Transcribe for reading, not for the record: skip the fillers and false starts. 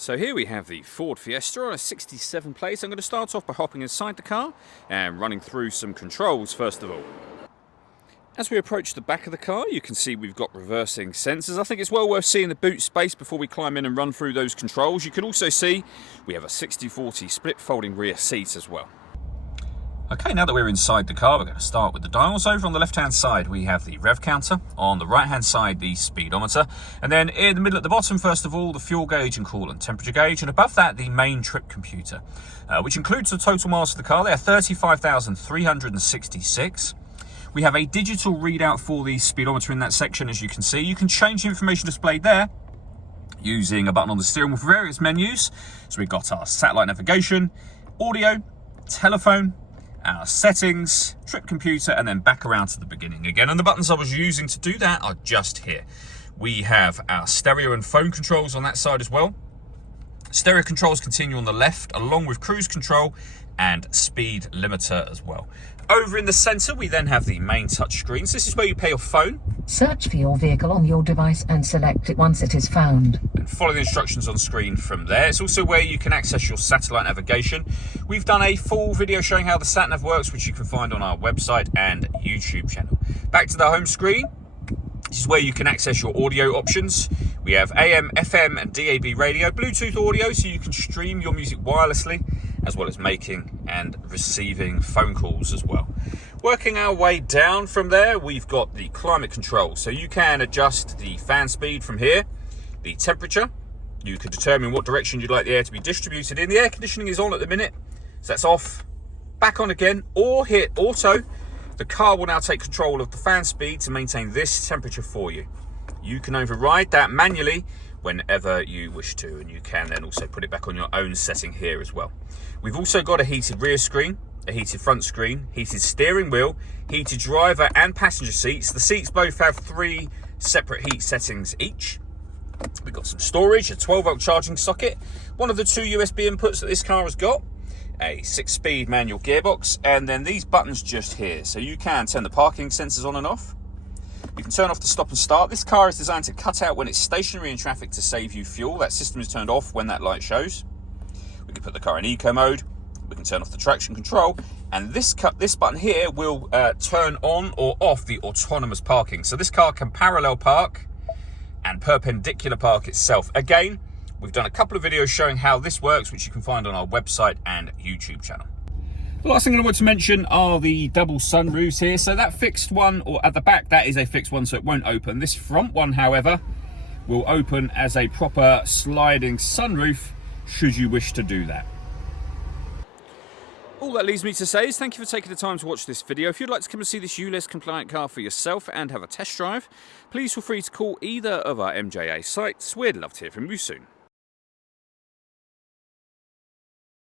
So here we have the Ford Fiesta on a 67 plate. I'm going to start off by hopping inside the car and running through some controls first of all. As we approach the back of the car, you can see we've got reversing sensors. I think it's well worth seeing the boot space before we climb in and run through those controls. You can also see we have a 60/40 split folding rear seat as well. Okay, now that we're inside the car, we're going to start with the dials. Over on the left-hand side, we have the rev counter. On the right-hand side, the speedometer. And then in the middle at the bottom, first of all, the fuel gauge and coolant temperature gauge. And above that, the main trip computer, which includes the total miles of the car. They are 35,366. We have a digital readout for the speedometer in that section, as you can see. You can change the information displayed there using a button on the steering wheel for various menus. So we've got our satellite navigation, audio, telephone, our settings, trip computer, and then back around to the beginning again. And the buttons I was using to do that are just here. We have our stereo and phone controls on that side as well. Stereo controls continue on the left, along with cruise control and speed limiter as well. Over in the center, we then have the main touch screens. This is where you pay your phone. Search for your vehicle on your device and select it once it is found. And follow the instructions on screen from there. It's also where you can access your satellite navigation. We've done a full video showing how the sat-nav works, which you can find on our website and YouTube channel. Back to the home screen. This is where you can access your audio options. We have AM, FM and DAB radio, Bluetooth audio, so you can stream your music wirelessly, as well as making and receiving phone calls as well. Working our way down from there, we've got the climate control. So you can adjust the fan speed from here, the temperature. You can determine what direction you'd like the air to be distributed in. The air conditioning is on at the minute, so that's off, back on again, or hit auto. The car will now take control of the fan speed to maintain this temperature for you. You can override that manually whenever you wish to, and you can then also put it back on your own setting here as well. We've also got a heated rear screen, a heated front screen, heated steering wheel, heated driver and passenger seats. The seats both have 3 separate heat settings each. We've got some storage, a 12-volt charging socket, one of the 2 USB inputs that this car has got, a 6-speed manual gearbox, and then these buttons just here. So you can turn the parking sensors on and off. You can turn off the stop and start. This car is designed to cut out when it's stationary in traffic to save you fuel. That system is turned off when that light shows. We can put the car in eco mode. We can turn off the traction control, and this button here will turn on or off the autonomous parking. So this car can parallel park and perpendicular park itself. Again, we've done a couple of videos showing how this works, which you can find on our website and YouTube channel. The last thing I want to mention are the double sunroofs here. So that fixed one, or at the back, that is a fixed one, so it won't open. This front one, however, will open as a proper sliding sunroof, should you wish to do that. All that leaves me to say is thank you for taking the time to watch this video. If you'd like to come and see this ULEZ compliant car for yourself and have a test drive, please feel free to call either of our MJA sites. We'd love to hear from you soon.